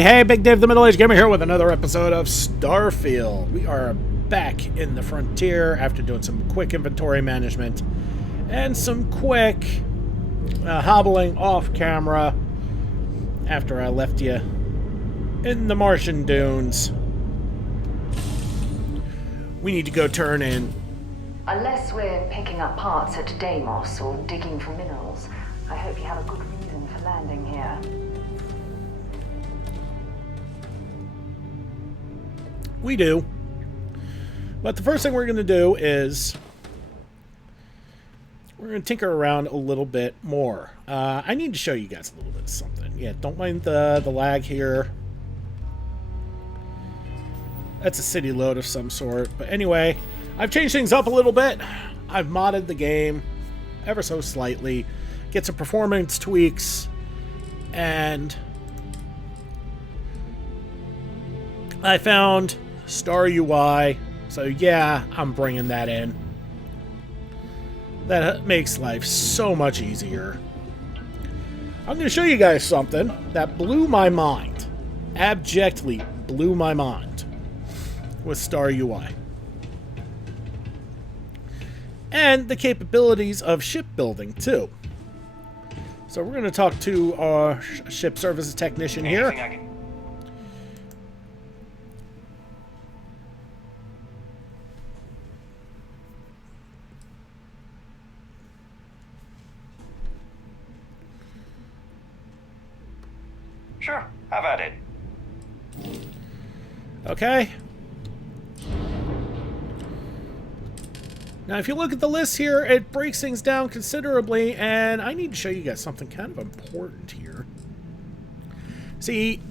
Hey, Big Dave the Middle-Aged Gamer here with another episode of Starfield. We are back in the frontier after doing some quick inventory management and some quick hobbling off camera after I left you in the Martian dunes. We need to go turn in. Unless we're picking up parts at Deimos or digging for minerals, I hope you have a good reason for landing here. We do. But the first thing we're going to do is we're going to tinker around a little bit more. I need to show you guys a little bit of something. Yeah, don't mind the lag here. That's a city load of some sort. But anyway, I've changed things up a little bit. I've modded the game ever so slightly. Get some performance tweaks. And I found Star UI, so yeah, I'm bringing that in. That makes life so much easier. I'm going to show you guys something that blew my mind. Abjectly blew my mind with Star UI. And the capabilities of shipbuilding, too. So we're going to talk to our ship services technician here. Sure, have at it. Okay. Now, if you look at the list here, it breaks things down considerably, and I need to show you guys something kind of important here. See,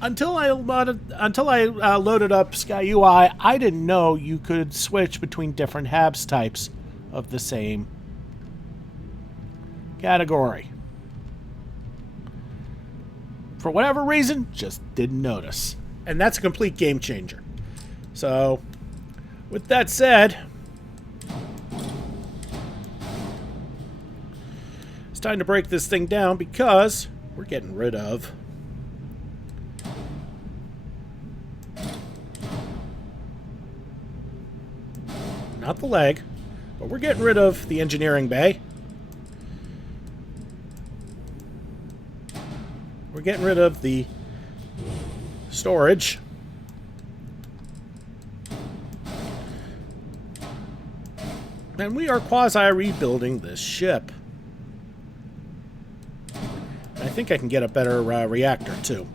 until I loaded up Sky UI, I didn't know you could switch between different HABs types of the same category. For whatever reason, just didn't notice. And that's a complete game changer. So, with that said, it's time to break this thing down because we're getting rid of not the leg, but we're getting rid of the engineering bay. We're getting rid of the storage. And we are quasi-rebuilding this ship. I think I can get a better reactor, too.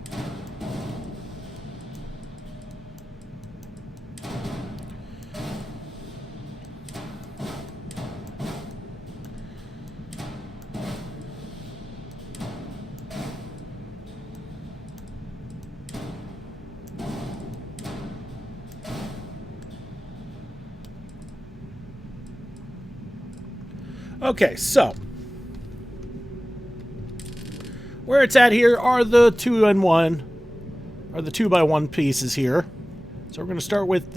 Okay, so where it's at here are the 2-in-1, or the 2x1 pieces here. So we're going to start with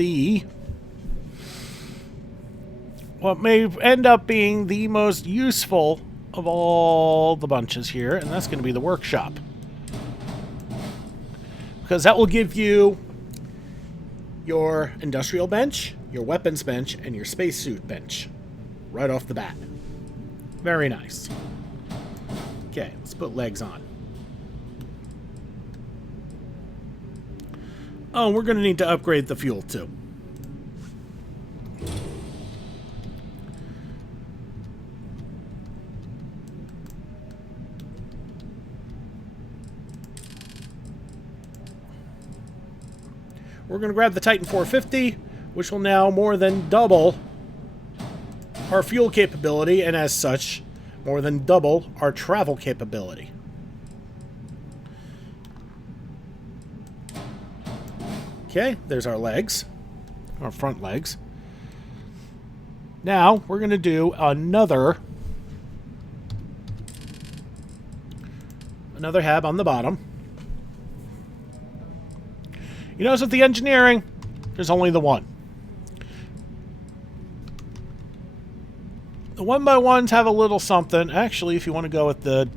what may end up being the most useful of all the bunches here, and that's going to be the workshop. Because that will give you your industrial bench, your weapons bench, and your spacesuit bench right off the bat. Very nice. Okay, let's put legs on. Oh, we're going to need to upgrade the fuel, too. We're going to grab the Titan 450, which will now more than double our fuel capability, and as such, more than double our travel capability. Okay, there's our legs, our front legs. Now, we're going to do another HAB on the bottom. You notice with the engineering, there's only the one. The 1x1s have a little something. Actually, if you want to go with the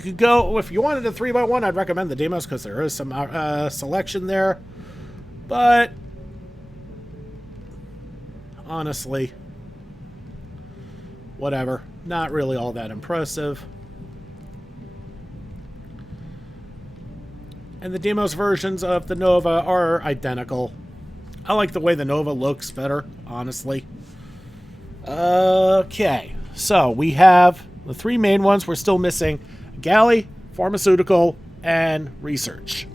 You could go, if you wanted a 3x1, I'd recommend the Deimos because there is some selection there. But honestly, whatever. Not really all that impressive. And the Deimos versions of the Nova are identical. I like the way the Nova looks better, honestly. Okay, so we have the three main ones. We're still missing galley, pharmaceutical, and research.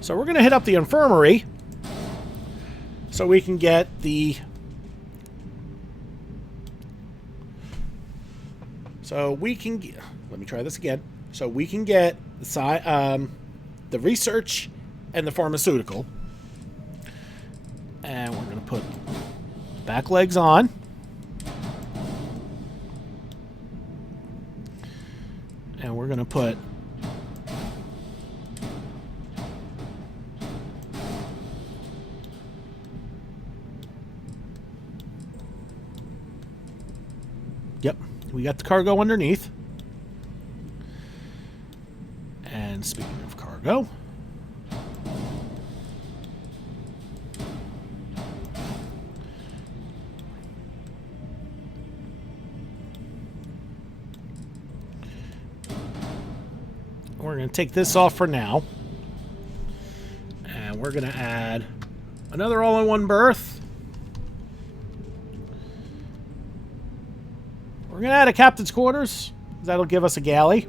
So we're going to hit up the infirmary so we can get the... Let me try this again. So we can get the research and the pharmaceutical. And we're going to put back legs on. And we're going to put yep, we got the cargo underneath. And speaking of cargo, we're going to take this off for now. And we're going to add another all-in-one berth. We're going to add a captain's quarters. That'll give us a galley.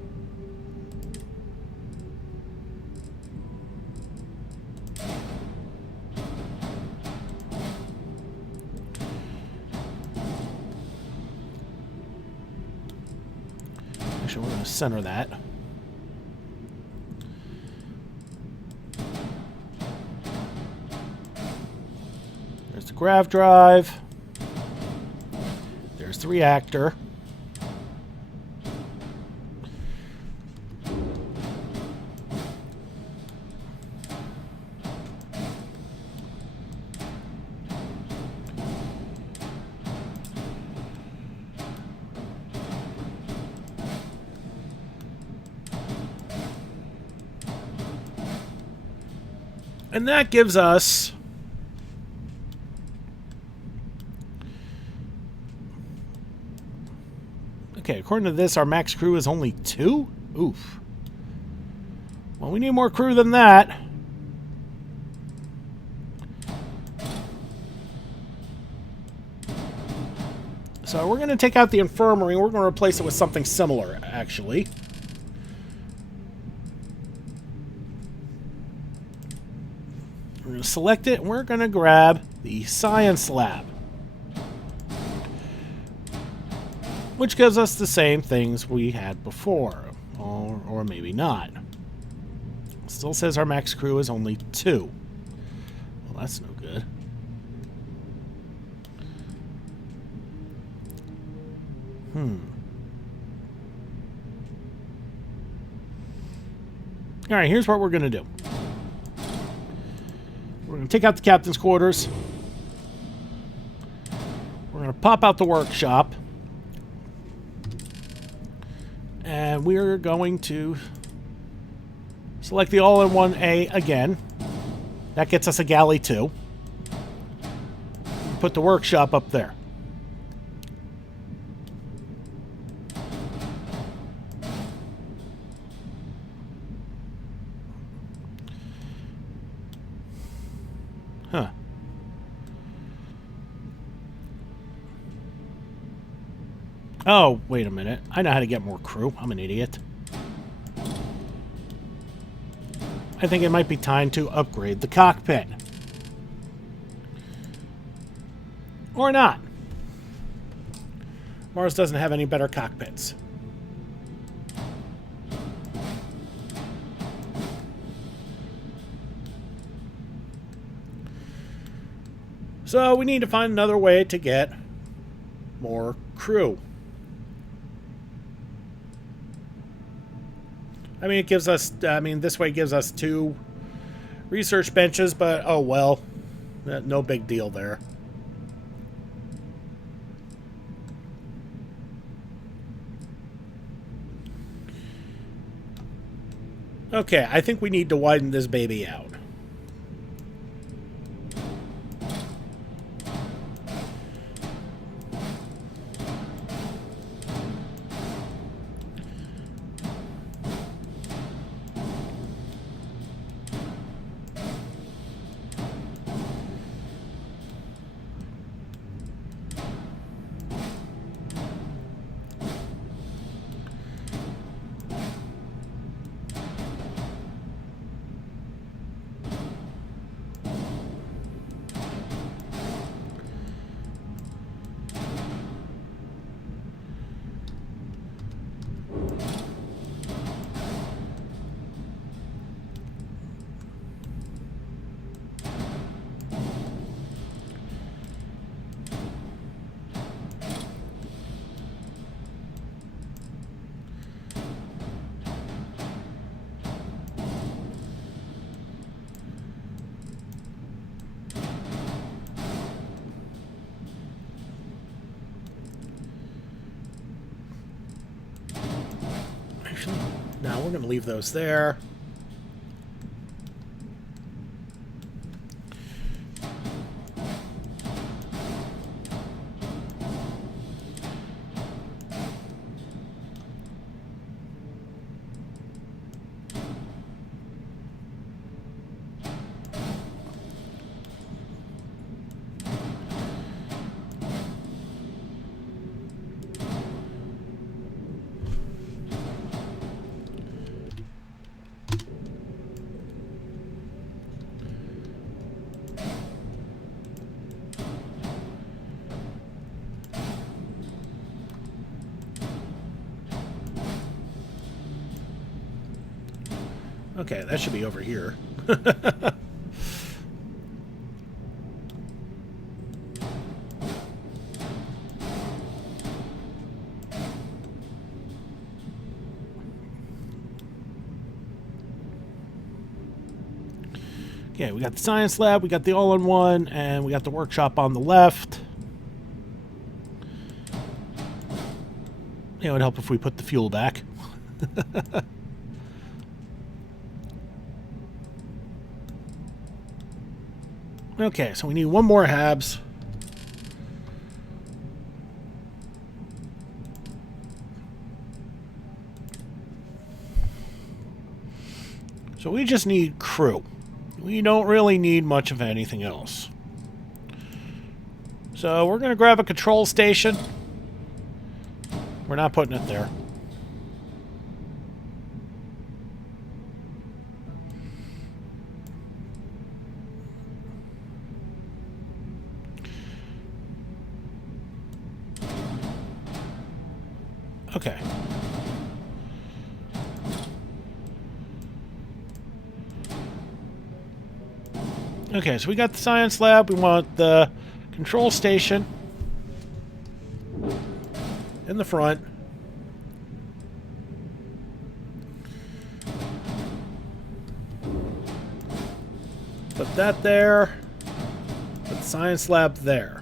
Actually, we're going to center that. There's the grav drive. There's the reactor. And that gives us okay, according to this, our max crew is only 2? Oof. Well, we need more crew than that. So we're going to take out the infirmary. We're going to replace it with something similar, actually. We're going to select it, and we're going to grab the science lab, which gives us the same things we had before, or maybe not. Still says our max crew is only 2. Well, that's no good. Alright, here's what we're going to do. We're going to take out the captain's quarters. We're going to pop out the workshop. And we're going to select the all-in-one A again. That gets us a galley too. Put the workshop up there. Huh. Oh, wait a minute. I know how to get more crew. I'm an idiot. I think it might be time to upgrade the cockpit. Or not. Mars doesn't have any better cockpits. So we need to find another way to get more crew. I mean, it gives us, this way gives us 2 research benches, but oh well. No big deal there. Okay, I think we need to widen this baby out. Now we're going to leave those there. Okay, that should be over here. Okay, we got the science lab, we got the all-in-one, and we got the workshop on the left. It would help if we put the fuel back. Okay, so we need one more Habs. So we just need crew. We don't really need much of anything else. So we're going to grab a control station. We're not putting it there. Okay. Okay, so we got the science lab. We want the control station in the front. Put that there. Put the science lab there.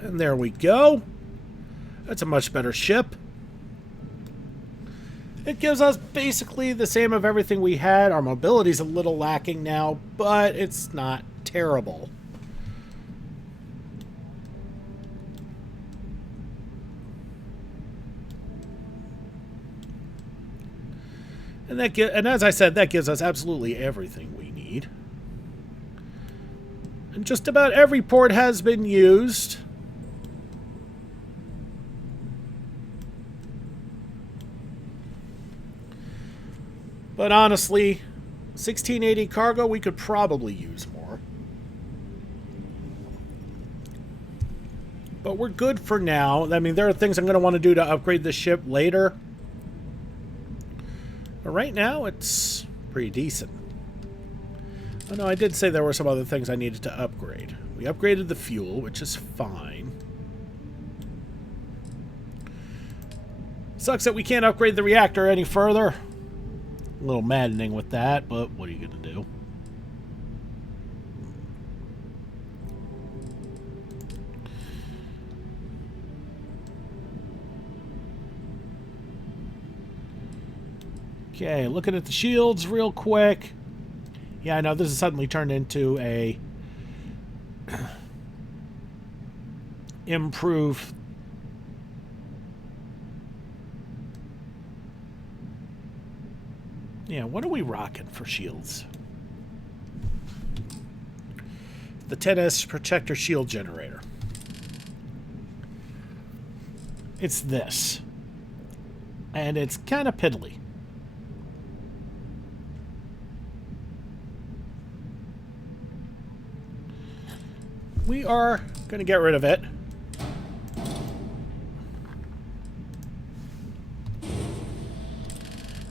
And there we go. That's a much better ship. It gives us basically the same of everything we had. Our mobility's a little lacking now, but it's not terrible. And as I said, that gives us absolutely everything we need. And just about every port has been used. But honestly, 1680 cargo, we could probably use more. But we're good for now. I mean, there are things I'm going to want to do to upgrade the ship later. But right now, it's pretty decent. Oh no, I did say there were some other things I needed to upgrade. We upgraded the fuel, which is fine. Sucks that we can't upgrade the reactor any further. A little maddening with that, but what are you going to do? Okay, looking at the shields real quick. Yeah, I know this has suddenly turned into a improve. Yeah, what are we rocking for shields? The 10S Protector Shield Generator. It's this. And it's kind of piddly. We are going to get rid of it.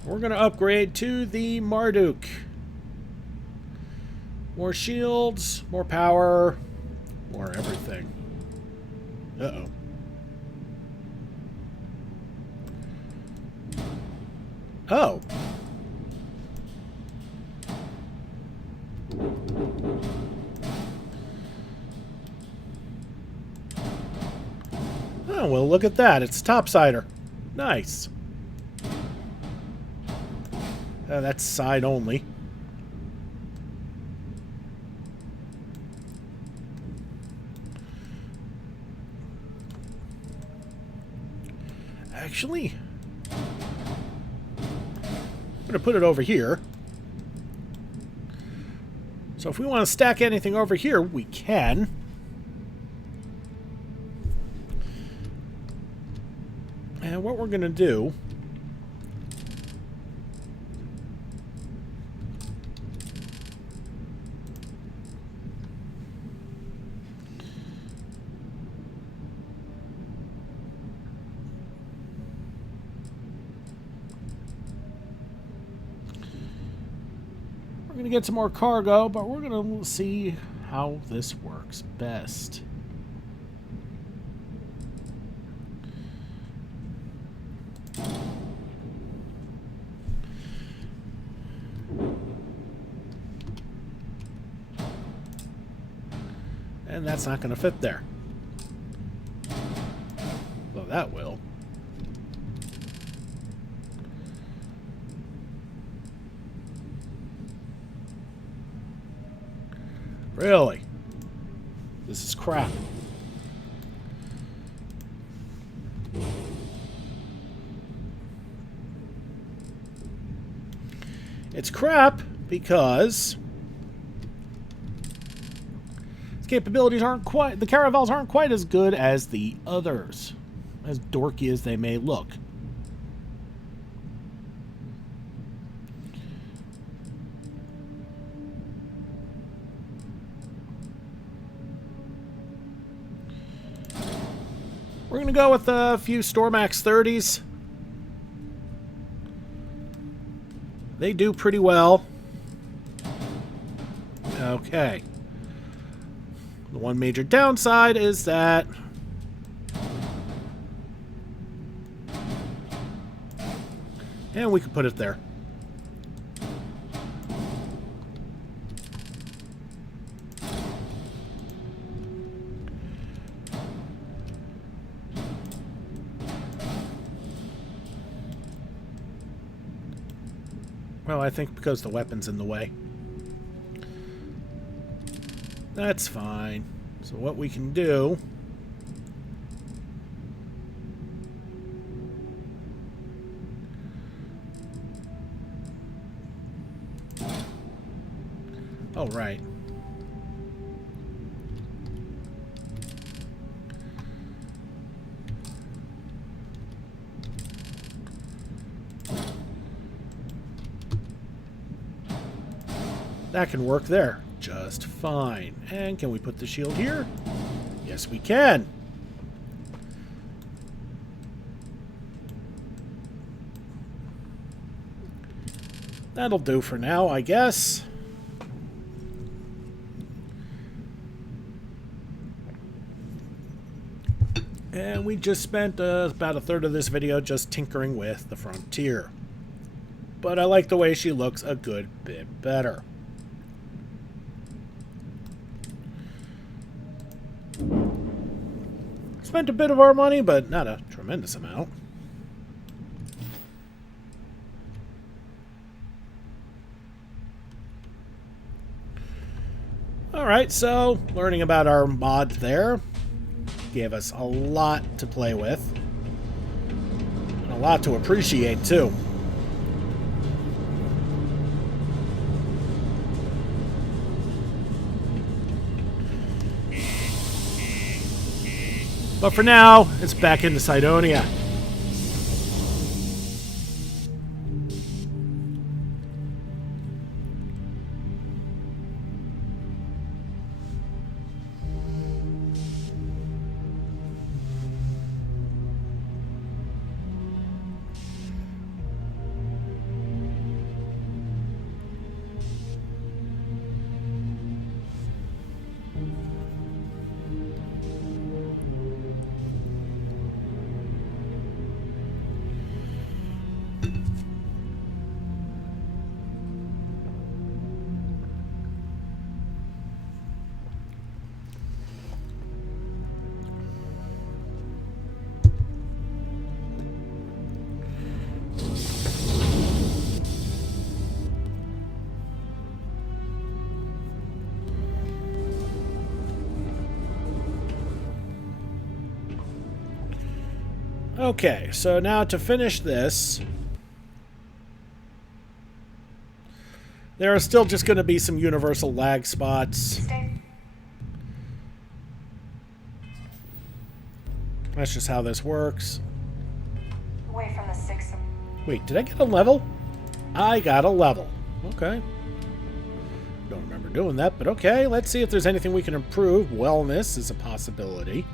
We're going to upgrade to the Marduk. More shields, more power, more everything. Uh-oh. Oh. Oh, well, look at that. It's topsider. Nice. That's side only. Actually, I'm going to put it over here. So if we want to stack anything over here, we can. And what we're going to do... We're going to get some more cargo, but we're going to see how this works best. And that's not going to fit there. Well, that will. Really? This is crap. It's crap because its capabilities aren't quite, the caravels aren't quite as good as the others, as dorky as they may look. We're going to go with a few Stormax 30s. They do pretty well. Okay. The one major downside is that and we could put it there. Well, I think because the weapon's in the way. That's fine. So what we can do... Oh, right. That can work there just fine. And can we put the shield here? Yes, we can. That'll do for now, I guess. And we just spent about a third of this video just tinkering with the Frontier. But I like the way she looks a good bit better. Spent a bit of our money, but not a tremendous amount. Alright, so learning about our mod there gave us a lot to play with. And a lot to appreciate, too. But for now, it's back into Cydonia. Okay, so now to finish this, there are still just going to be some universal lag spots. That's just how this works. Away from the 6. Wait, did I get a level? I got a level. Okay. Don't remember doing that, but okay. Let's see if there's anything we can improve. Wellness is a possibility.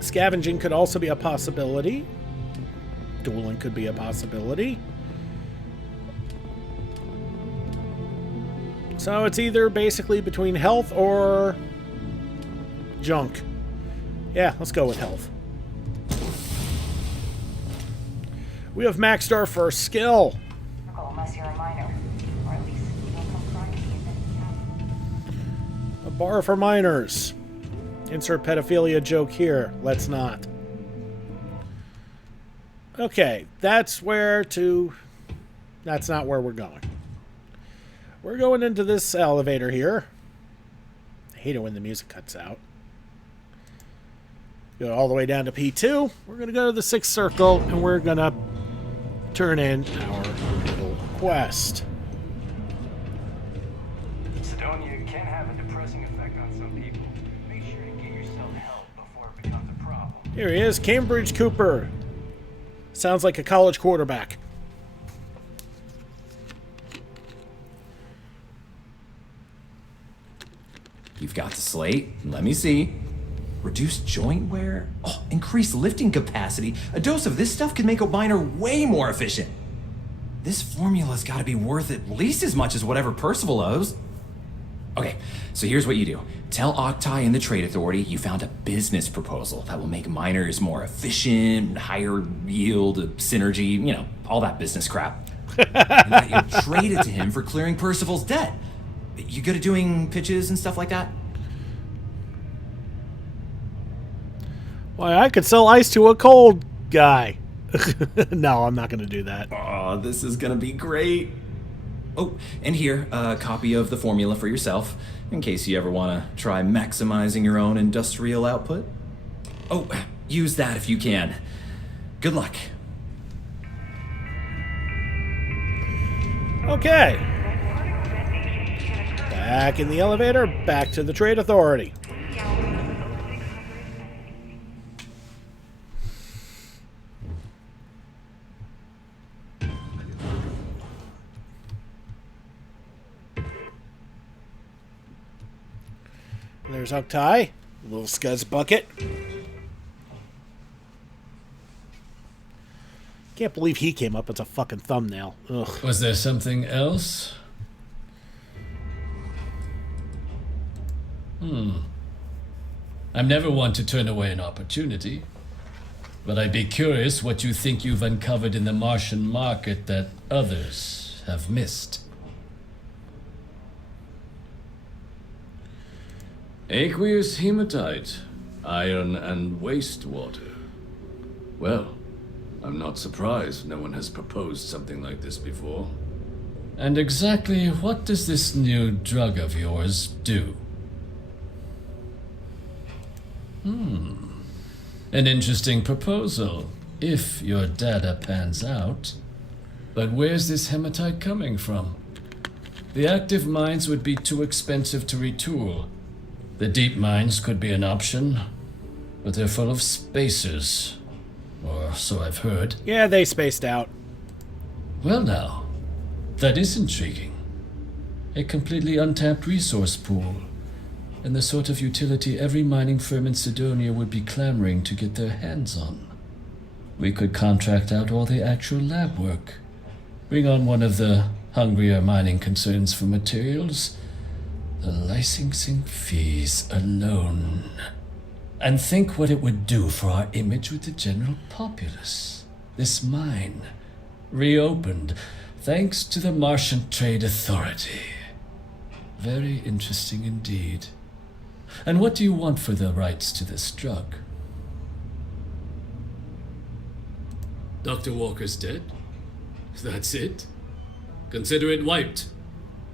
Scavenging could also be a possibility. Dueling could be a possibility. So it's either basically between health or junk. Yeah, let's go with health. We have maxed our first skill. Unless you're a minor, or at least you don't come crying to you. A bar for minors. Insert pedophilia joke here. Let's not. Okay, that's not where we're going. We're going into this elevator here. I hate it when the music cuts out. Go all the way down to P2. We're going to go to the 6th circle, and we're going to turn in our little quest. Cydonia can have a depressing effect on some people. Make sure to get yourself help before it becomes a problem. Here he is, Cambridge Cooper. Sounds like a college quarterback. You've got the slate. Let me see. Reduce joint wear? Oh, increase lifting capacity. A dose of this stuff could make a miner way more efficient. This formula's gotta be worth at least as much as whatever Percival owes. Okay, so here's what you do. Tell Octai and the Trade Authority you found a business proposal that will make miners more efficient, higher yield, synergy, you know, all that business crap. And that you'll trade it to him for clearing Percival's debt. You good at doing pitches and stuff like that? Why, I could sell ice to a cold guy. No, I'm not going to do that. Oh, this is gonna be great. Oh, and here, a copy of the formula for yourself, in case you ever want to try maximizing your own industrial output. Oh, use that if you can. Good luck. Okay. Back in the elevator, back to the Trade Authority. There's Octai, little scuzz bucket. Can't believe he came up as a fucking thumbnail. Ugh. Was there something else? I'm never one to turn away an opportunity, but I'd be curious what you think you've uncovered in the Martian market that others have missed. Aqueous hematite, iron and wastewater. Well, I'm not surprised no one has proposed something like this before. And exactly what does this new drug of yours do? An interesting proposal, if your data pans out. But where's this hematite coming from? The active mines would be too expensive to retool. The deep mines could be an option, but they're full of spacers. Or so I've heard. Yeah, they spaced out. Well now, that is intriguing. A completely untapped resource pool, and the sort of utility every mining firm in Sidonia would be clamoring to get their hands on. We could contract out all the actual lab work, bring on one of the hungrier mining concerns for materials, the licensing fees alone. And think what it would do for our image with the general populace. This mine, reopened thanks to the Martian Trade Authority. Very interesting indeed. And what do you want for the rights to this drug? Dr. Walker's dead? That's it? Consider it wiped.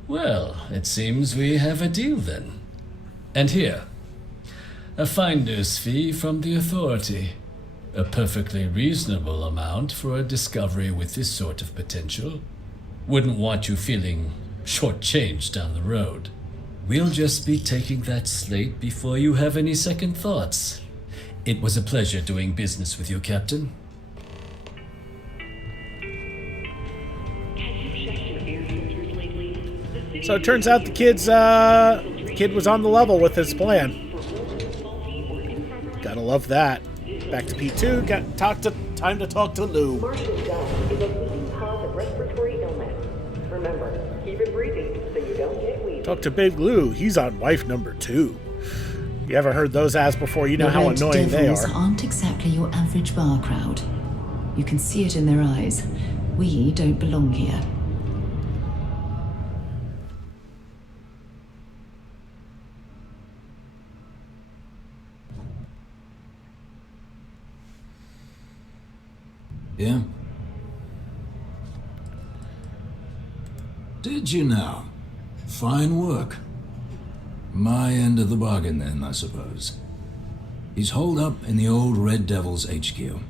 Well, it seems we have a deal then. And here, a finder's fee from the Authority. A perfectly reasonable amount for a discovery with this sort of potential. Wouldn't want you feeling shortchanged down the road. We'll just be taking that slate before you have any second thoughts. It was a pleasure doing business with you, Captain. So it turns out the kid was on the level with his plan. Gotta love that. Back to P2. Time to talk to Lou. Martian dust is a leading cause of respiratory illness. Remember, keep it breezy so you don't get wheezed. Talk to Big Lou. He's on wife number 2. You ever heard those ads before? You know The how Red annoying they Devils are. aren't exactly your average bar crowd. You can see it in their eyes. We don't belong here. Yeah? Did you now? Fine work. My end of the bargain then, I suppose. He's holed up in the old Red Devils HQ.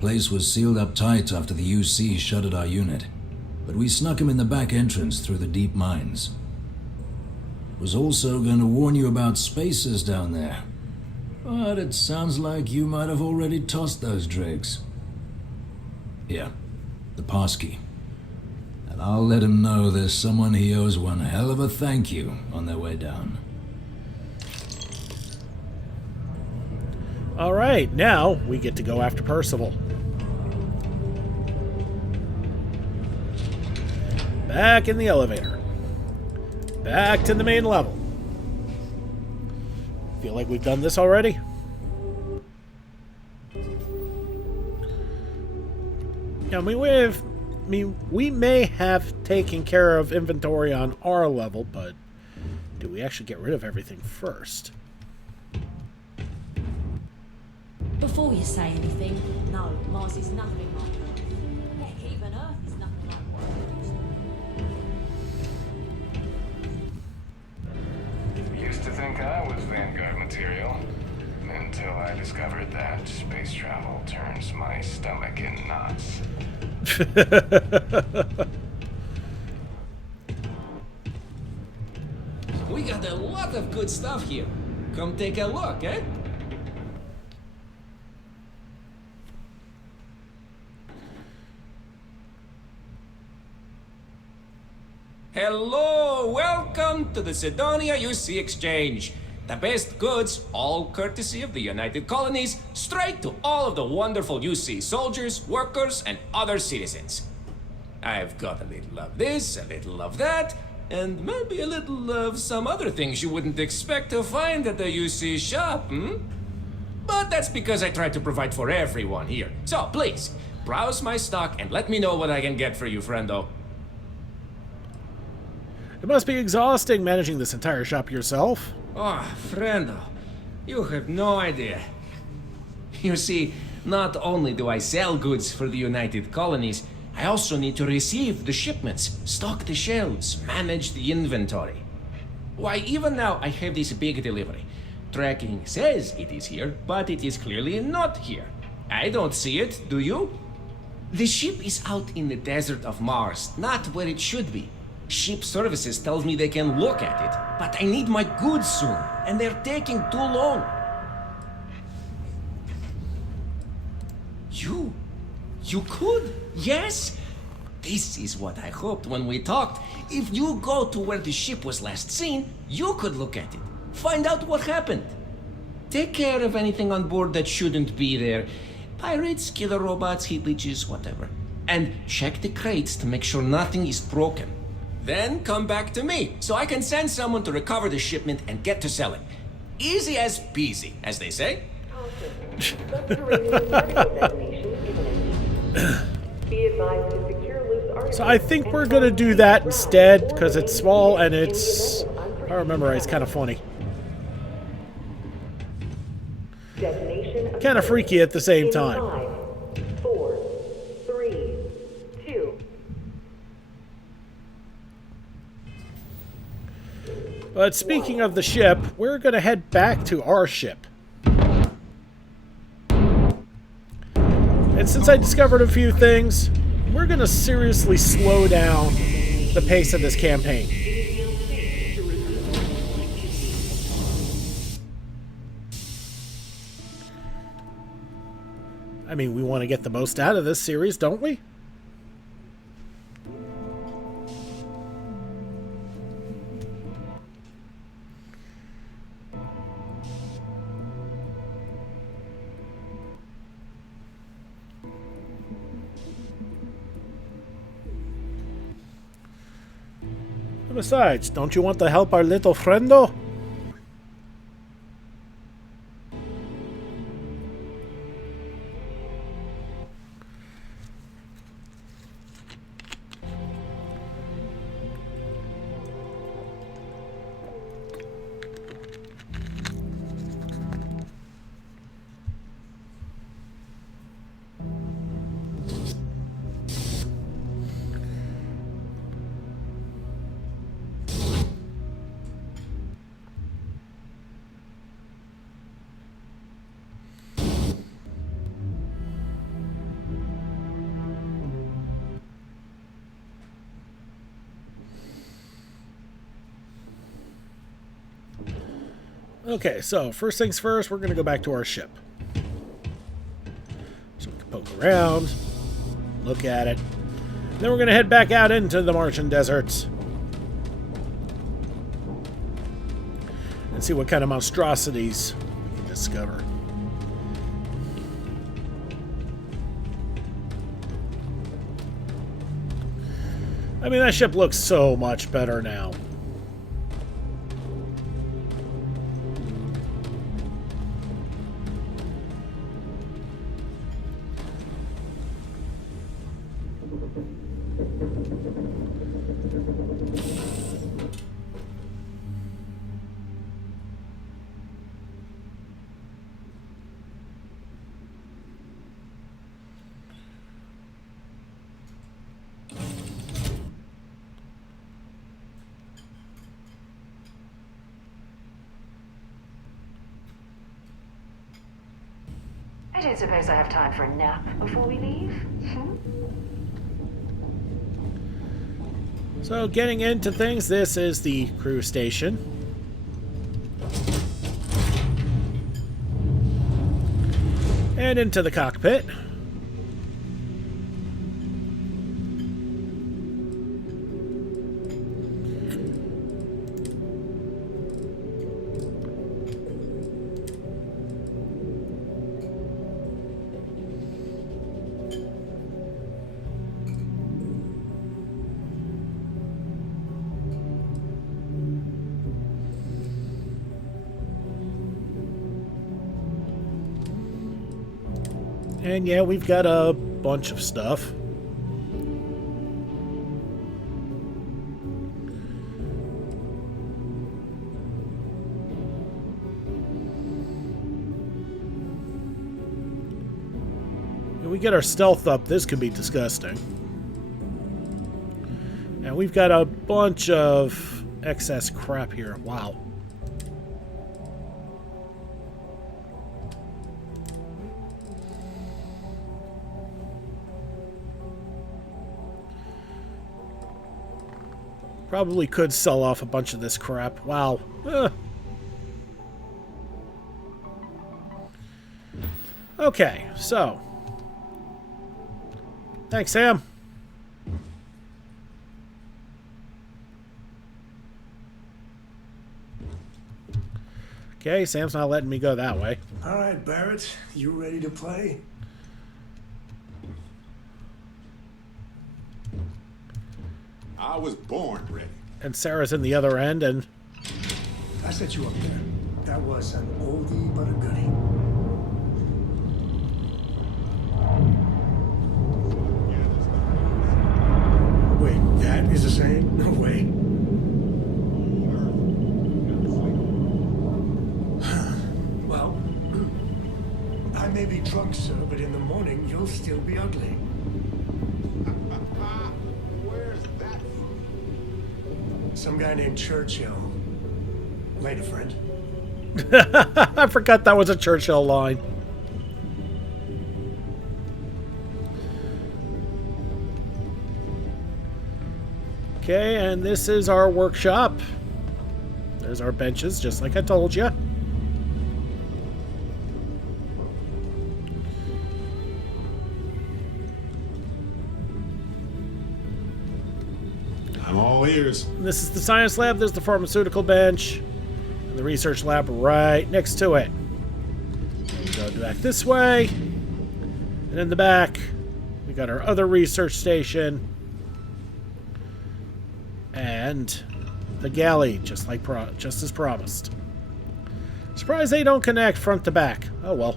Place was sealed up tight after the UC shuttered our unit, but we snuck him in the back entrance through the deep mines. Was also going to warn you about spacers down there, but it sounds like you might have already tossed those dregs. Here, the passkey. And I'll let him know there's someone he owes one hell of a thank you on their way down. All right, now we get to go after Percival. Back in the elevator. Back to the main level. Feel like we've done this already? Yeah, we may have taken care of inventory on our level, but do we actually get rid of everything first? Before you say anything, no, Mars is nothing like Earth. Heck, even Earth is nothing like what it is. Used to think I was Vanguard material. Until I discovered that space travel turns my stomach in knots. We got a lot of good stuff here. Come take a look, eh? Hello, welcome to the Sidonia UC Exchange. The best goods, all courtesy of the United Colonies, straight to all of the wonderful UC soldiers, workers, and other citizens. I've got a little of this, a little of that, and maybe a little of some other things you wouldn't expect to find at the UC shop, But that's because I try to provide for everyone here. So please, browse my stock and let me know what I can get for you, friendo. It must be exhausting managing this entire shop yourself. Oh, friendo, you have no idea. You see, not only do I sell goods for the United Colonies, I also need to receive the shipments, stock the shelves, manage the inventory. Why, even now I have this big delivery. Tracking says it is here, but it is clearly not here. I don't see it, do you? The ship is out in the desert of Mars, not where it should be. Ship services tells me they can look at it, but I need my goods soon, and they're taking too long. You could? Yes? This is what I hoped when we talked. If you go to where the ship was last seen, you could look at it. Find out what happened. Take care of anything on board that shouldn't be there. Pirates, killer robots, heat leeches, whatever. And check the crates to make sure nothing is broken. Then come back to me, so I can send someone to recover the shipment and get to selling. Easy as peasy, as they say. So I think we're going to do that instead, because it's small and it's, if I remember right, it's kind of funny. Kind of freaky at the same time. 5, 4, 3, 2. But speaking of the ship, we're going to head back to our ship. And since I discovered a few things, we're going to seriously slow down the pace of this campaign. I mean, we want to get the most out of this series, don't we? Besides, don't you want to help our little friendo? Okay, so first things first, we're going to go back to our ship. So we can poke around, look at it. Then we're going to head back out into the Martian deserts and see what kind of monstrosities we can discover. I mean, that ship looks so much better now. I don't suppose I have time for a nap before we leave? So getting into things, this is the crew station. And into the cockpit. And yeah, we've got a bunch of stuff. If we get our stealth up, this could be disgusting. And we've got a bunch of excess crap here. Wow. Probably could sell off a bunch of this crap. Wow. Okay, so. Thanks, Sam. Okay, Sam's not letting me go that way. All right, Barrett, you ready to play? I was born ready. And Sarah's in the other end, and... I set you up there. That was an oldie but a goodie. Wait, that is a saying? No way. Well, I may be drunk, sir, but in the morning you'll still be ugly. Some guy named Churchill. Later, friend. I forgot that was a Churchill line. Okay, and this is our workshop. There's our benches, just like I told you. I'm all ears. This is the science lab. There's the pharmaceutical bench. And the research lab right next to it. We go back this way. And in the back, we got our other research station. And the galley, just as promised. Surprised they don't connect front to back. Oh well.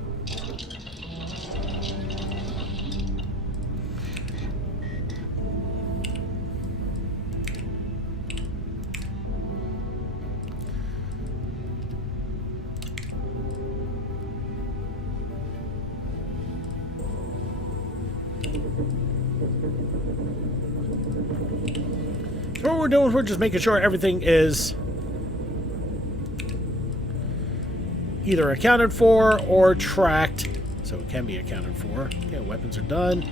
So what we're doing is we're just making sure everything is either accounted for or tracked, so it can be accounted for. Okay, weapons are done.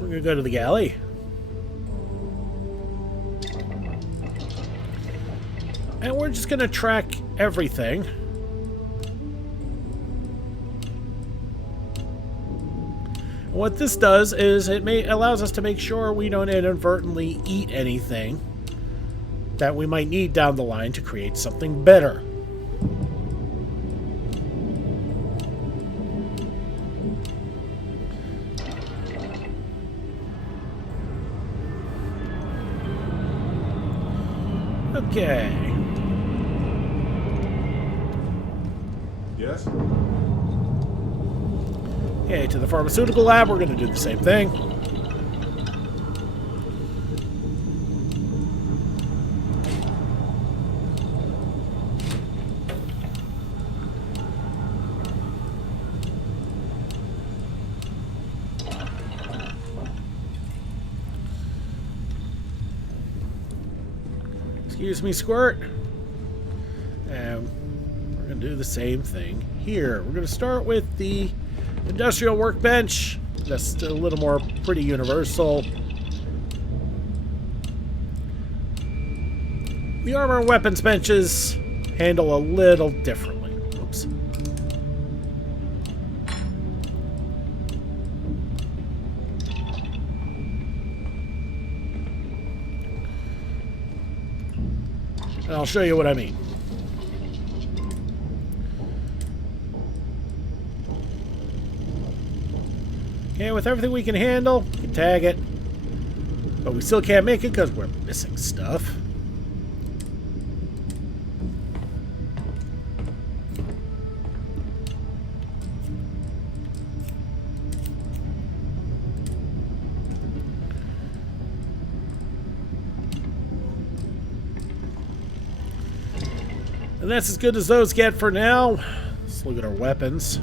We're gonna go to the galley. And we're just gonna track everything. What this does is it allows us to make sure we don't inadvertently eat anything that we might need down the line to create something better. Okay. Yes? Okay, to the pharmaceutical lab, we're going to do the same thing. Excuse me, Squirt. And we're going to do the same thing here. We're going to start with the industrial workbench. That's a little more pretty universal. The armor and weapons benches handle a little differently. Oops. And I'll show you what I mean. Okay, with everything we can handle, we can tag it. But we still can't make it because we're missing stuff. And that's as good as those get for now. Let's look at our weapons.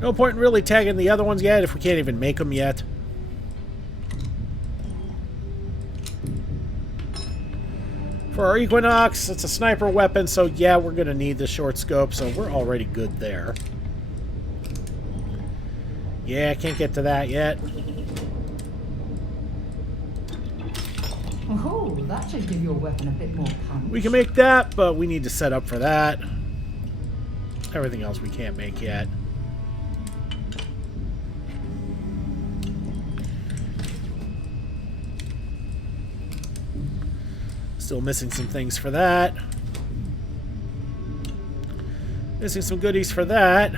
No point in really tagging the other ones yet if we can't even make them yet. For our Equinox, it's a sniper weapon, so yeah, we're going to need the short scope, so we're already good there. Yeah, I can't get to that yet. Oh, that should give your weapon a bit more punch. We can make that, but we need to set up for that. Everything else we can't make yet. Still missing some things for that. Missing some goodies for that.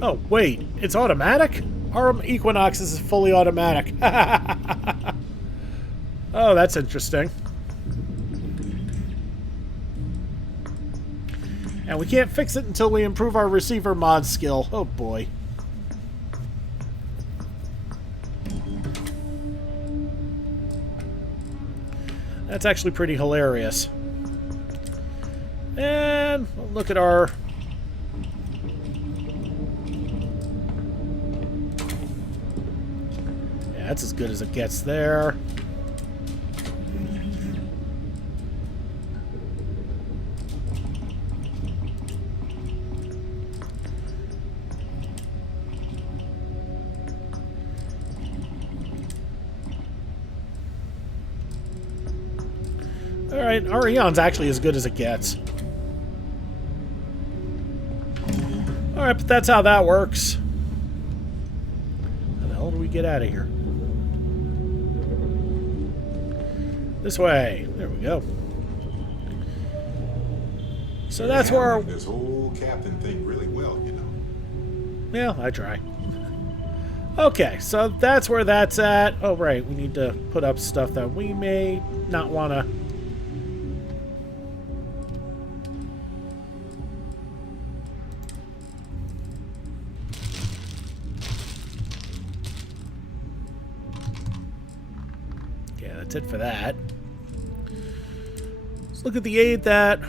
Oh, wait. It's automatic? Our Equinox is fully automatic. Oh, that's interesting. And we can't fix it until we improve our receiver mod skill. Oh, boy. That's actually pretty hilarious. And we'll look at our... Yeah, that's as good as it gets there. Alright, our Eon's actually as good as it gets. Alright, but that's how that works. How the hell do we get out of here? This way. There we go. So that's where our... This whole captain thing really well, you know. Yeah, I try. Okay, so that's where that's at. Oh, right, we need to put up stuff that we may not want to... Yeah, that's it for that. Let's look at the aid that...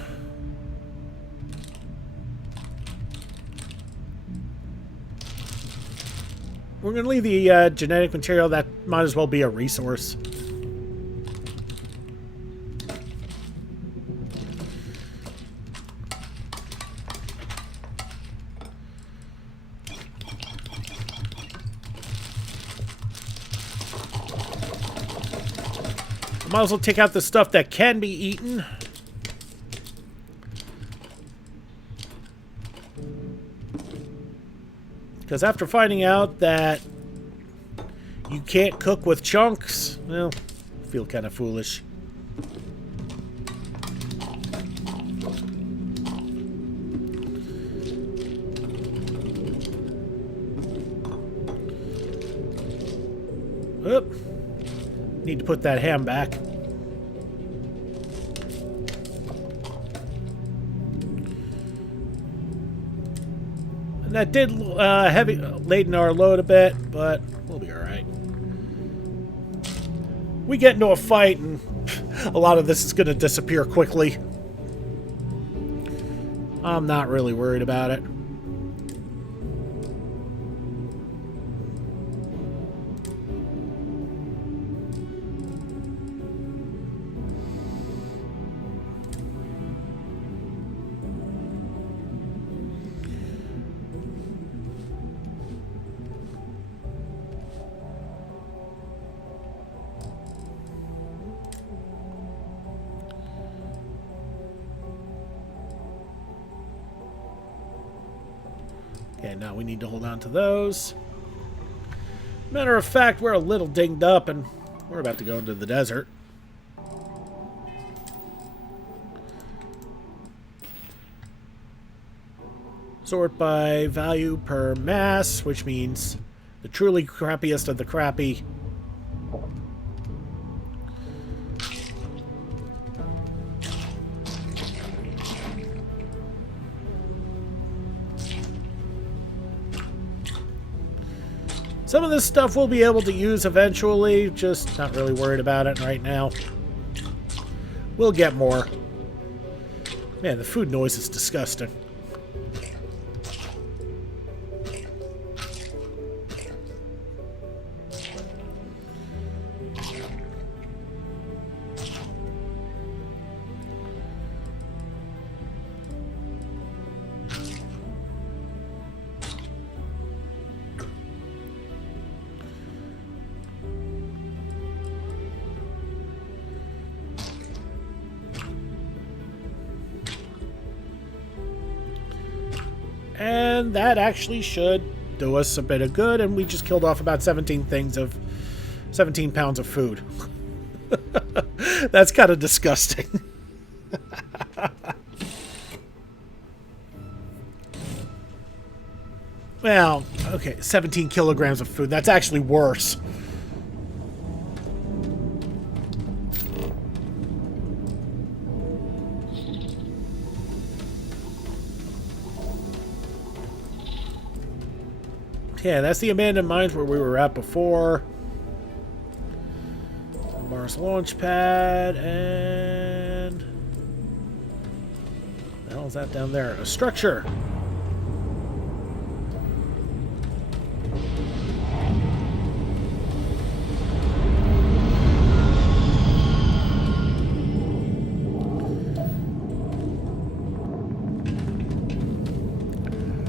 We're going to leave the genetic material. That might as well be a resource. Might as well take out the stuff that can be eaten. Because after finding out that you can't cook with chunks, well, I feel kind of foolish. Oop. Need to put that ham back. That did heavy laden our load a bit, but we'll be alright. We get into a fight and a lot of this is going to disappear quickly. I'm not really worried about it. Okay, now we need to hold on to those. Matter of fact, we're a little dinged up and we're about to go into the desert. Sort by value per mass, which means the truly crappiest of the crappy. Some of this stuff we'll be able to use eventually, just not really worried about it right now. We'll get more. Man, the food noise is disgusting. And that actually should do us a bit of good, and we just killed off about 17 pounds of food. That's kind of disgusting. Well, okay, 17 kilograms of food. That's actually worse. Yeah, that's the abandoned mines where we were at before. Mars launch pad, and... what the hell is that down there? A structure!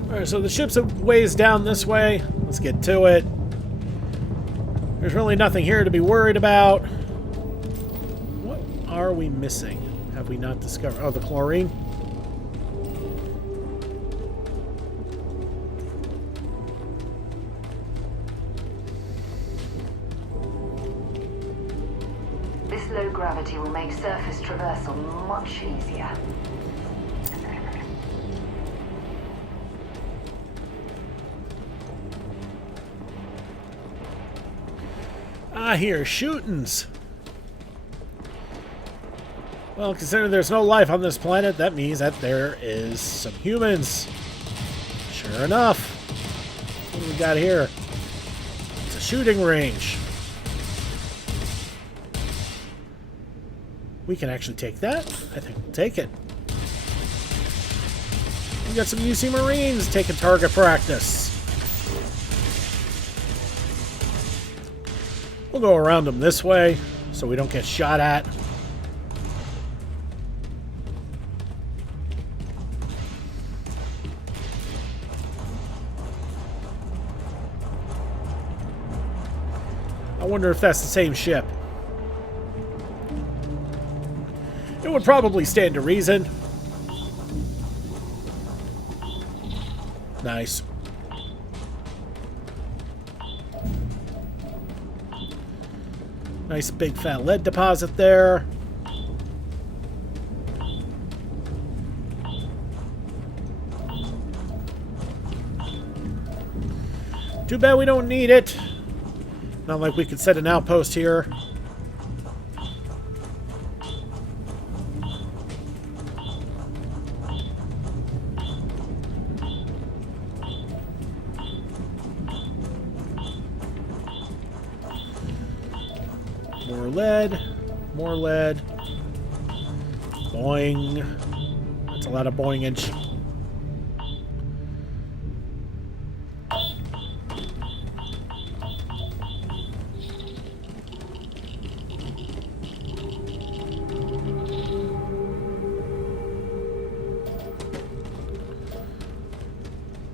Alright, so the ship's a ways down this way. Let's get to it. There's really nothing here to be worried about. What are we missing? Have we not discovered? Oh, the chlorine? This low gravity will make surface traversal much easier. I hear shootings. Well, considering there's no life on this planet, that means that there is some humans. Sure enough. What do we got here? It's a shooting range. We can actually take that. I think we'll take it. We got some UC Marines taking target practice. We'll go around them this way so we don't get shot at. I wonder if that's the same ship. It would probably stand to reason. Nice. Nice big fat lead deposit there. Too bad we don't need it. Not like we could set an outpost here. More lead. More lead. Boing. That's a lot of boingage.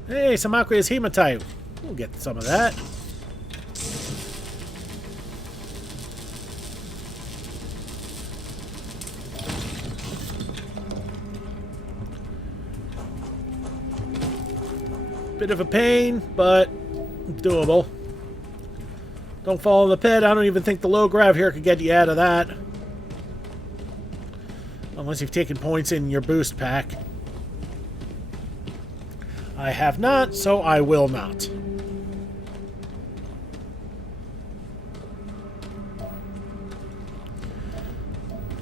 Hey, some aqueous hematite. We'll get some of that. Bit of a pain, but doable. Don't fall in the pit. I don't even think the low grav here could get you out of that. Unless you've taken points in your boost pack. I have not, so I will not.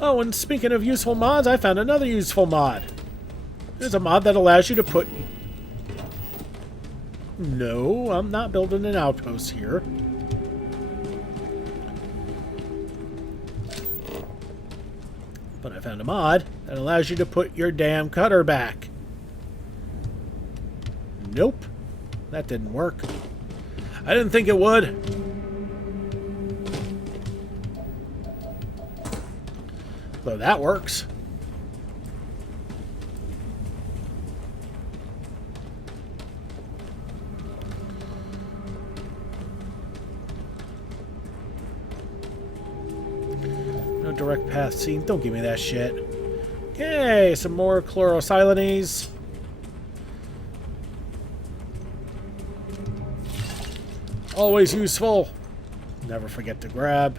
Oh, and speaking of useful mods, I found another useful mod. There's a mod that allows you to put No, I'm not building an outpost here. But I found a mod that allows you to put your damn cutter back. Nope. That didn't work. I didn't think it would. Though that works. No direct path seen. Don't give me that shit. Okay, some more chlorosilines. Always useful. Never forget to grab.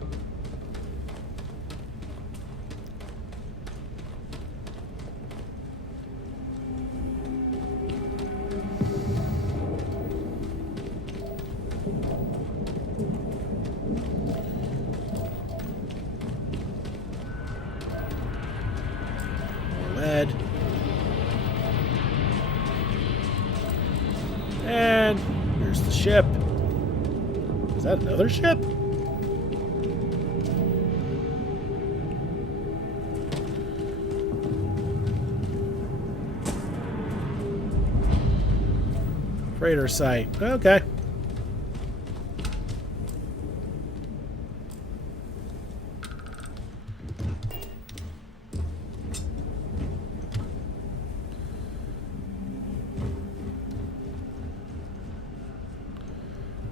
More lead. And here's the ship. Is that another ship? Freighter site. Okay.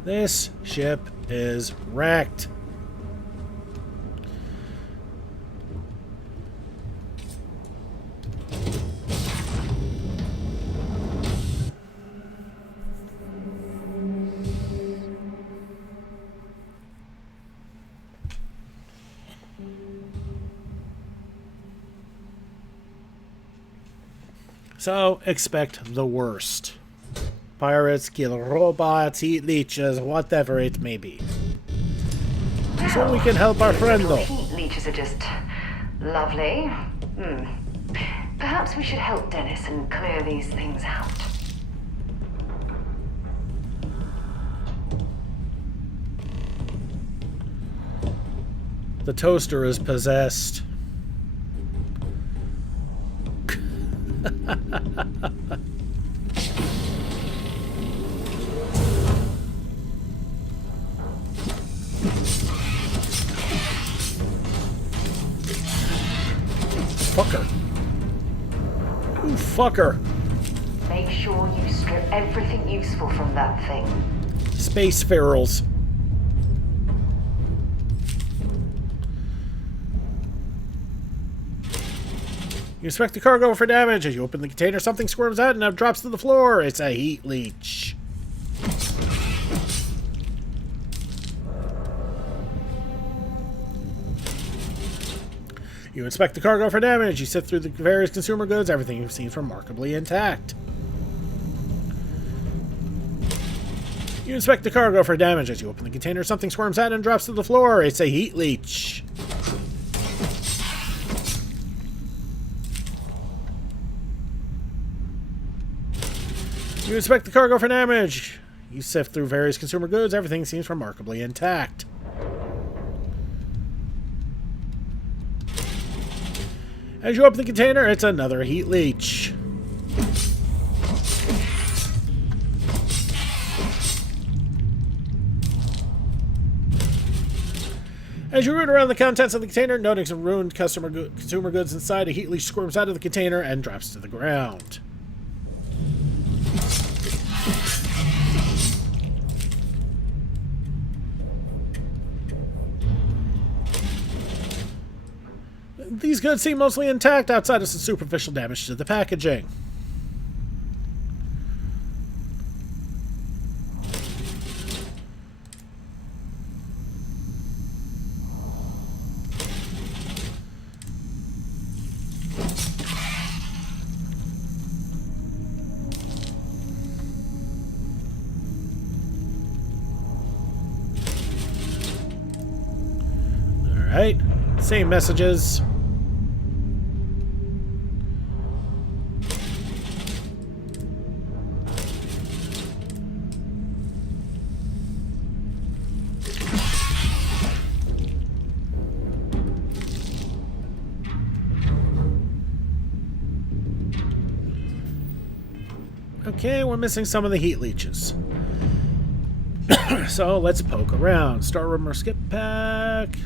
This ship is wrecked. So, expect the worst. Pirates, kill robots, eat leeches, whatever it may be. So we can help our friend, though. Heat leeches are just lovely. Perhaps we should help Dennis and clear these things out. The toaster is possessed. Fucker. Ooh, fucker. Make sure you strip everything useful from that thing. Space ferals. You inspect the cargo for damage. As you open the container, something squirms out and now drops to the floor. It's a heat leech. You inspect the cargo for damage. You sift through the various consumer goods. Everything seems remarkably intact. You inspect the cargo for damage. As you open the container, something squirms out and drops to the floor. It's a heat leech. You inspect the cargo for damage. You sift through various consumer goods. Everything seems remarkably intact. As you open the container, it's another heat leech. As you root around the contents of the container, noting some ruined consumer goods inside, a heat leech squirms out of the container and drops to the ground. These goods seem mostly intact outside of some superficial damage to the packaging. Alright, same messages. Okay, we're missing some of the heat leeches. So let's poke around. Star room or skip pack.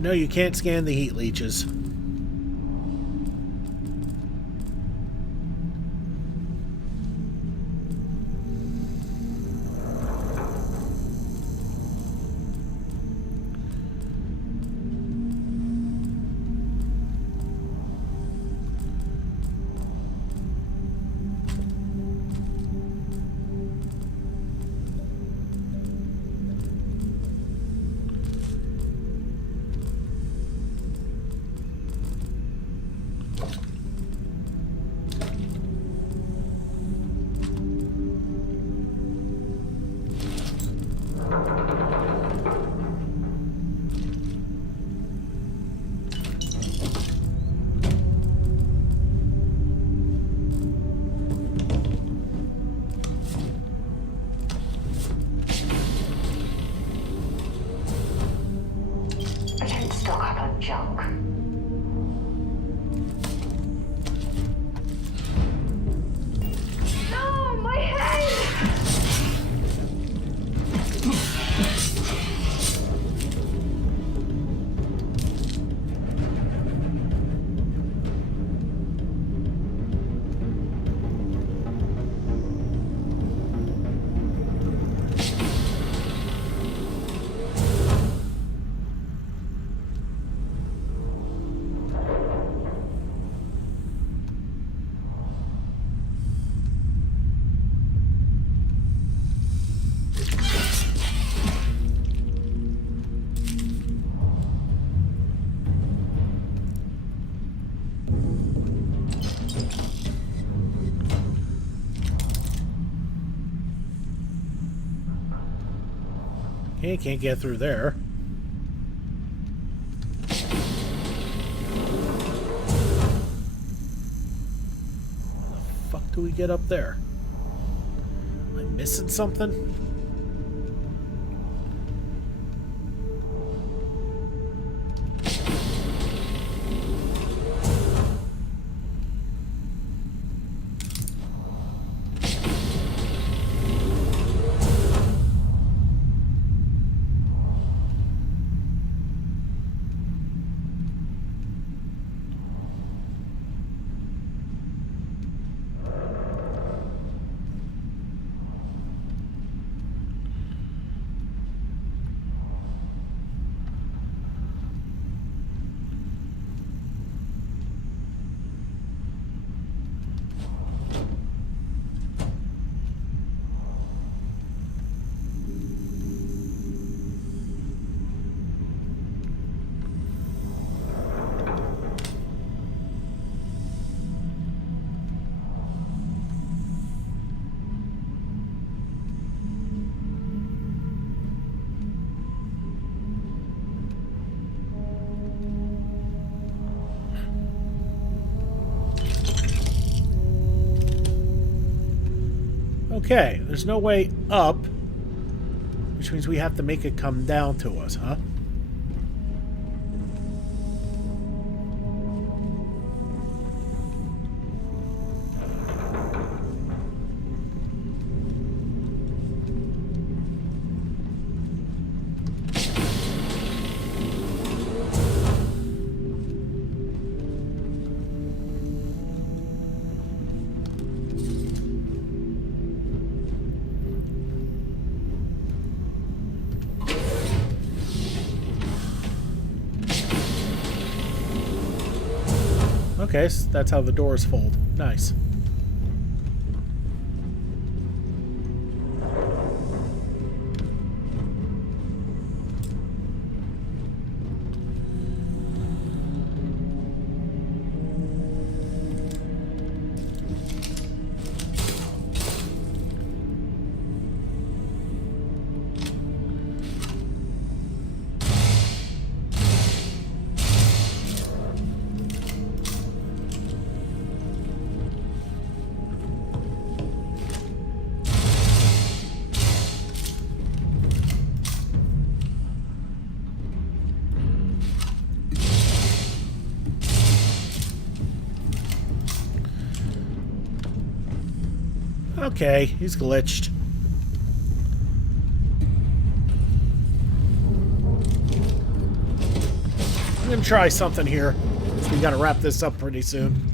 No, you can't scan the heat leeches. Junk. No, my head! Okay, can't get through there. How the fuck do we get up there? Am I missing something? Okay, there's no way up, which means we have to make it come down to us, huh? Okay, so that's how the doors fold. Nice. Okay, he's glitched. I'm gonna try something here. So we gotta wrap this up pretty soon.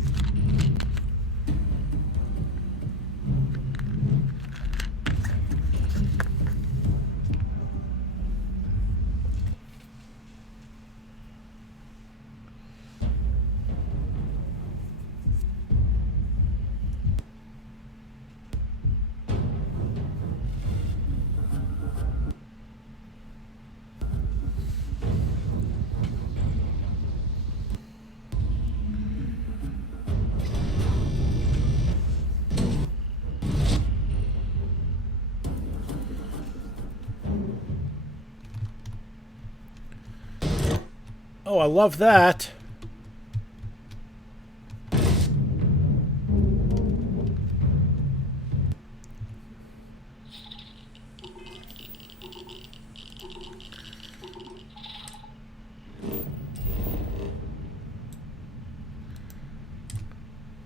Oh, I love that.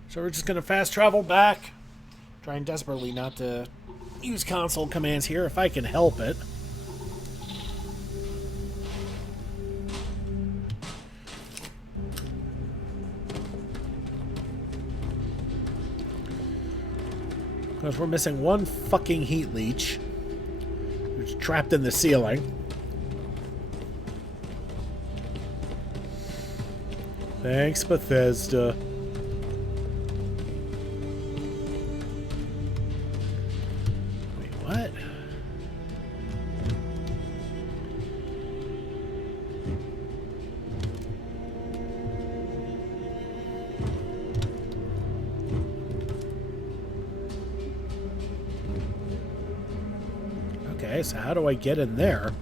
So we're just going to fast travel back. Trying desperately not to use console commands here if I can help it. Because we're missing one fucking heat leech. It's trapped in the ceiling. Thanks, Bethesda. Wait, what? Okay, so how do I get in there?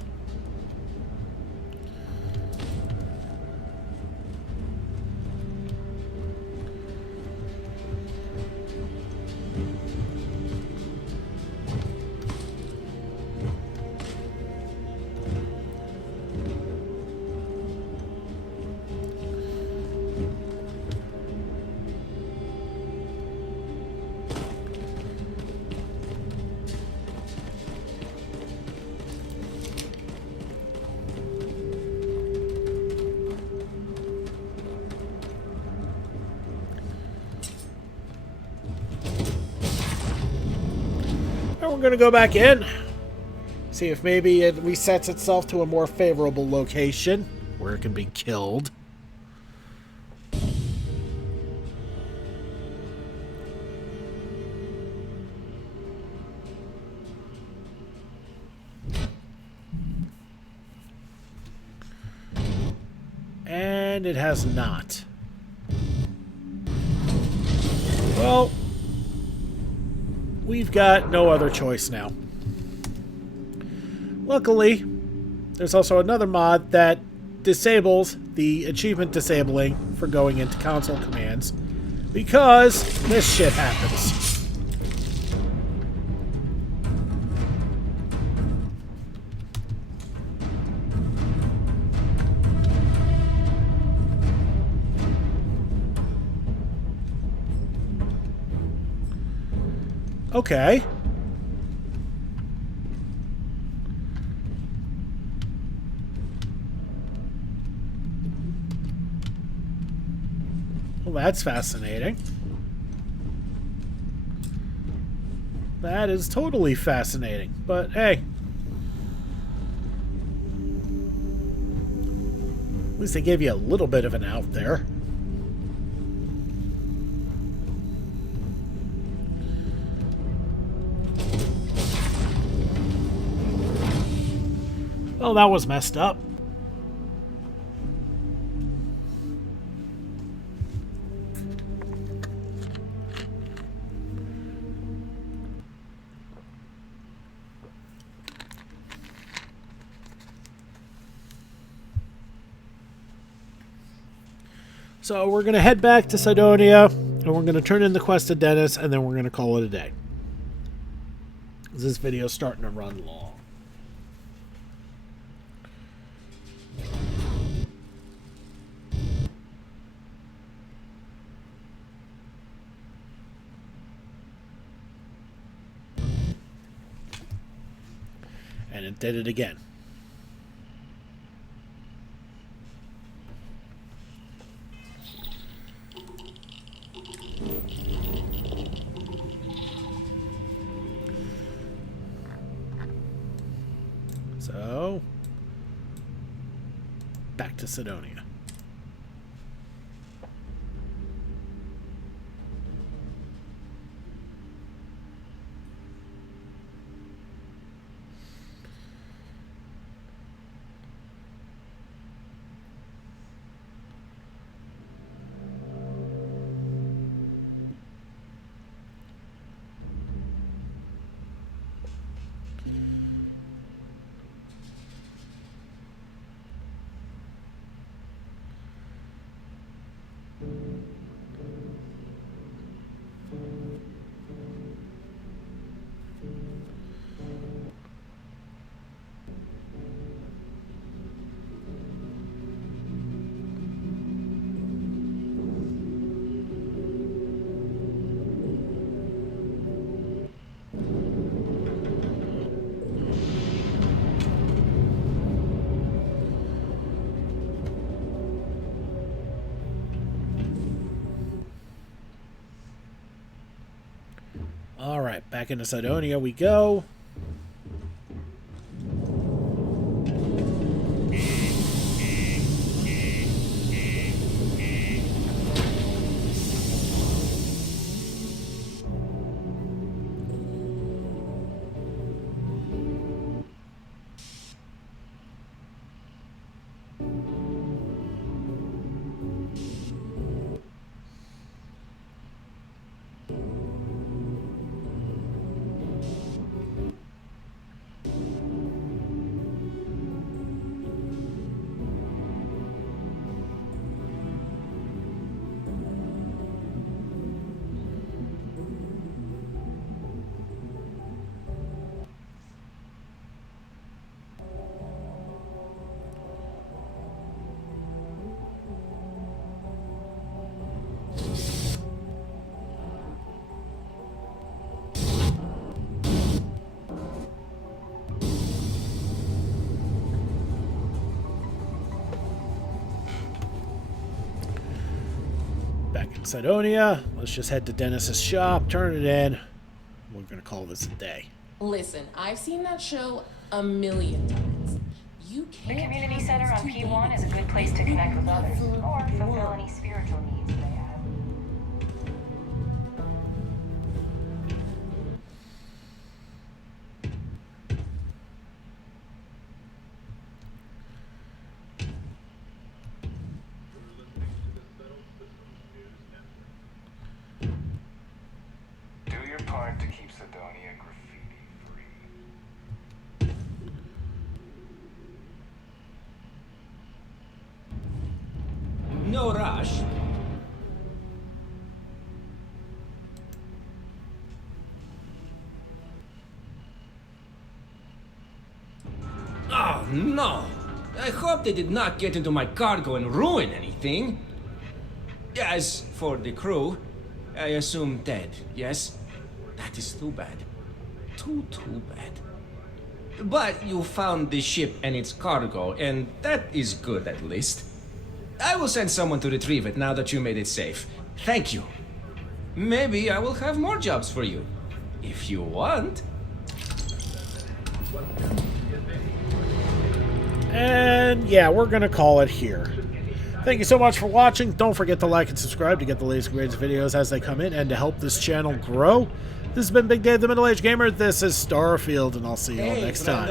We're going to go back in. See if maybe it resets itself to a more favorable location where it can be killed. And it has not. Well, we've got no other choice now. Luckily, there's also another mod that disables the achievement disabling for going into console commands because this shit happens. Okay. Well, that's fascinating. That is totally fascinating. But hey. At least they gave you a little bit of an out there. Well, that was messed up. So we're going to head back to Cydonia, and we're going to turn in the quest to Dennis, and then we're going to call it a day. This video's starting to run long. And it did it again. So, back to Cydonia. Alright, back into Cydonia we go. Back in Cydonia, let's just head to Dennis's shop, turn it in. We're gonna call this a day. Listen, I've seen that show a million times. You The can't. community center on P1 is a good place to connect with others or fulfill any spiritual needs they have. Do your part to keep Cydonia graffiti-free. No rush. Oh, no. I hope they did not get into my cargo and ruin anything. As for the crew, I assume dead, yes? That is too bad. Too bad. But you found the ship and its cargo, and that is good at least. I will send someone to retrieve it now that you made it safe. Thank you. Maybe I will have more jobs for you. If you want. And yeah, we're gonna call it here. Thank you so much for watching. Don't forget to like and subscribe to get the latest and greatest videos as they come in and to help this channel grow. This has been Big Dave the Middle-Aged Gamer. This is Starfield, and I'll see you all next time.